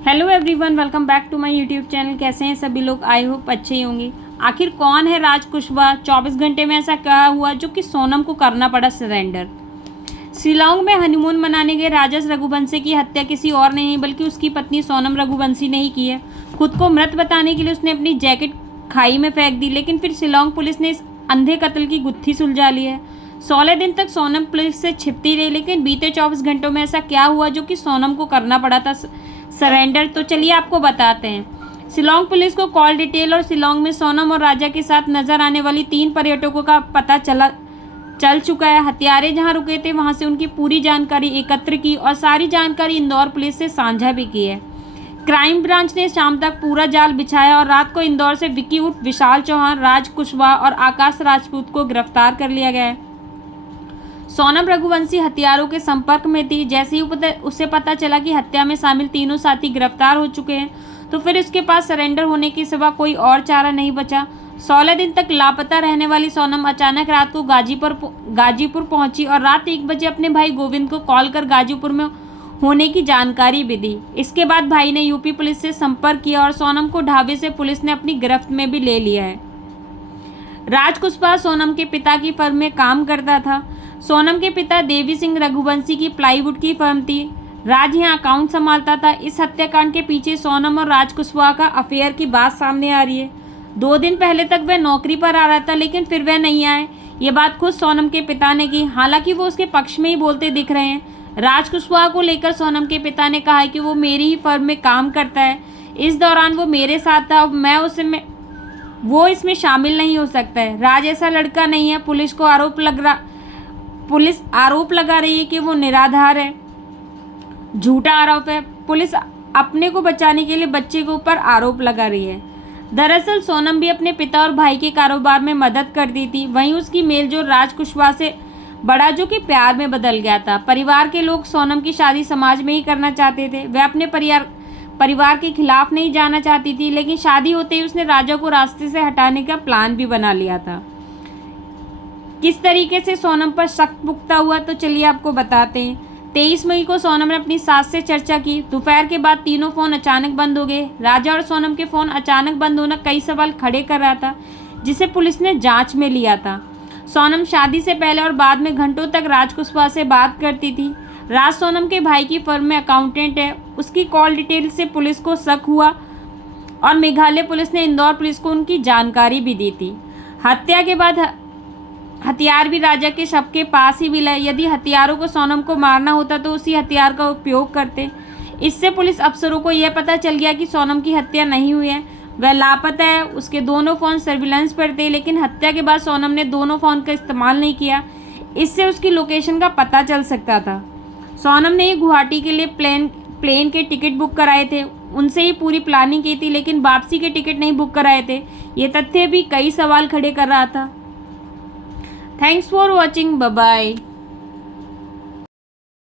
Hello everyone, welcome back to my YouTube channel. कैसे हैं सभी लोग? आई होप अच्छे ही होंगे। आखिर कौन है राज कुशवाहा? 24 घंटे में ऐसा क्या हुआ जो कि सोनम को करना पड़ा सरेंडर? शिलांग में हनीमून मनाने गए राजस रघुवंशी की हत्या किसी और ने नहीं बल्कि उसकी पत्नी सोनम रघुवंशी ने ही की है। खुद को मृत बताने के लिए उसने अपनी जैकेट खाई में फेंक दी, लेकिन फिर शिलांग पुलिस ने इस अंधे कत्ल की गुत्थी सुलझा ली है। 16 दिन तक सोनम पुलिस से छिपती रही, लेकिन बीते 24 घंटों में ऐसा क्या हुआ जो कि सोनम को करना पड़ा था सरेंडर? तो चलिए आपको बताते हैं। शिलांग पुलिस को कॉल डिटेल और शिलांग में सोनम और राजा के साथ नजर आने वाली 3 पर्यटकों का पता चल चुका है। हत्यारे जहां रुके थे वहां से उनकी पूरी जानकारी एकत्र की और सारी जानकारी इंदौर पुलिस से साझा भी की है। क्राइम ब्रांच ने शाम तक पूरा जाल बिछाया और रात को इंदौर से विक्की उर्फ विशाल चौहान, राज कुशवाहा और आकाश राजपूत को गिरफ्तार कर लिया गया है। सोनम रघुवंशी हथियारों के संपर्क में थी। जैसे ही उसे पता चला कि हत्या में शामिल तीनों साथी गिरफ्तार हो चुके हैं, तो फिर उसके पास सरेंडर होने के सिवा कोई और चारा नहीं बचा। 16 दिन तक लापता रहने वाली सोनम अचानक रात को गाजीपुर पहुंची और रात 1 बजे अपने भाई गोविंद को कॉल कर गाजीपुर में होने की जानकारी भी दी। इसके बाद भाई ने यूपी पुलिस से संपर्क किया और सोनम को ढाबे से पुलिस ने अपनी गिरफ्त में भी ले लिया है। राज कुशवाहा सोनम के पिता की फर्म में काम करता था। सोनम के पिता देवी सिंह रघुवंशी की प्लाईवुड की फर्म थी। राज यहाँ अकाउंट संभालता था। इस हत्याकांड के पीछे सोनम और राज कुशवाहा का अफेयर की बात सामने आ रही है। 2 दिन पहले तक वह नौकरी पर आ रहा था, लेकिन फिर वह नहीं आए। ये बात खुद सोनम के पिता ने की। हालांकि वो उसके पक्ष में ही बोलते दिख रहे हैं। राज कुशवाहा को लेकर सोनम के पिता ने कहा है कि वो मेरी ही फर्म में काम करता है। इस दौरान वो मेरे साथ था, वो इसमें शामिल नहीं हो सकता है। राज ऐसा लड़का नहीं है। पुलिस आरोप लगा रही है कि वो निराधार है। झूठा आरोप है। पुलिस अपने को बचाने के लिए बच्चे के ऊपर आरोप लगा रही है। दरअसल सोनम भी अपने पिता और भाई के कारोबार में मदद करती थी। वहीं उसकी मेलजोल राज कुशवाहा से बड़ा, जो कि प्यार में बदल गया था। परिवार के लोग सोनम की शादी समाज में ही करना चाहते थे। वह अपने परिवार के खिलाफ नहीं जाना चाहती थी, लेकिन शादी होते ही उसने राजा को रास्ते से हटाने का प्लान भी बना लिया था। किस तरीके से सोनम पर शक पुख्ता हुआ, तो चलिए आपको बताते हैं। 23 मई को सोनम ने अपनी सास से चर्चा की। दोपहर के बाद तीनों फोन अचानक बंद हो गए। राजा और सोनम के फोन अचानक बंद होना कई सवाल खड़े कर रहा था, जिसे पुलिस ने जांच में लिया था। सोनम शादी से पहले और बाद में घंटों तक राज कुशवाहा से बात करती थी। राज सोनम के भाई की फर्म में अकाउंटेंट है। उसकी कॉल डिटेल से पुलिस को शक हुआ और मेघालय पुलिस ने इंदौर पुलिस को उनकी जानकारी भी दी थी। हत्या के बाद हथियार भी राजा के शव के पास ही मिला। यदि हथियारों को सोनम को मारना होता तो उसी हथियार का उपयोग करते। इससे पुलिस अफसरों को यह पता चल गया कि सोनम की हत्या नहीं हुई है, वह लापता है। उसके दोनों फ़ोन सर्विलांस पर थे, लेकिन हत्या के बाद सोनम ने दोनों फ़ोन का इस्तेमाल नहीं किया। इससे उसकी लोकेशन का पता चल सकता था। सोनम ने गुवाहाटी के लिए प्लेन के टिकट बुक कराए थे। उनसे ही पूरी प्लानिंग की थी, लेकिन वापसी के टिकट नहीं बुक कराए थे। ये तथ्य भी कई सवाल खड़े कर रहा था। Thanks for watching. Bye bye.